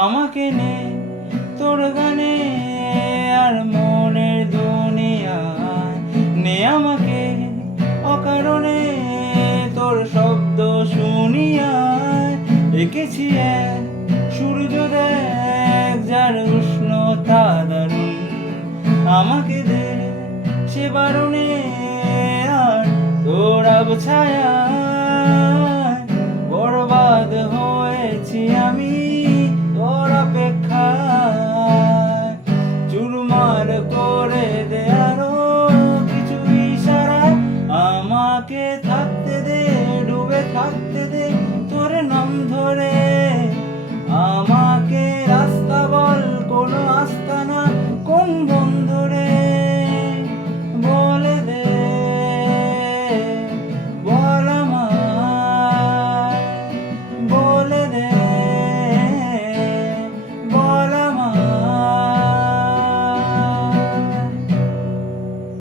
আমাকে নে তোর গানে আর মনের দুনিয়ায়, নে আমাকে অকারণে তোর শব্দ শুনিয়ায়। এঁকেছি এক সূর্য দেখ যার উষ্ণতা দারুণ, আমাকে দে সে বারণে আর তোর আবছায়ায়। বরবাদ হয়েছি আমি তোর অপেক্ষায়, চুরমার করে দে আরো কিছু ইশারায়। আমাকে থাকতে দে, ডুবে থাকতে দে তোর নাম ধরে, আমাকে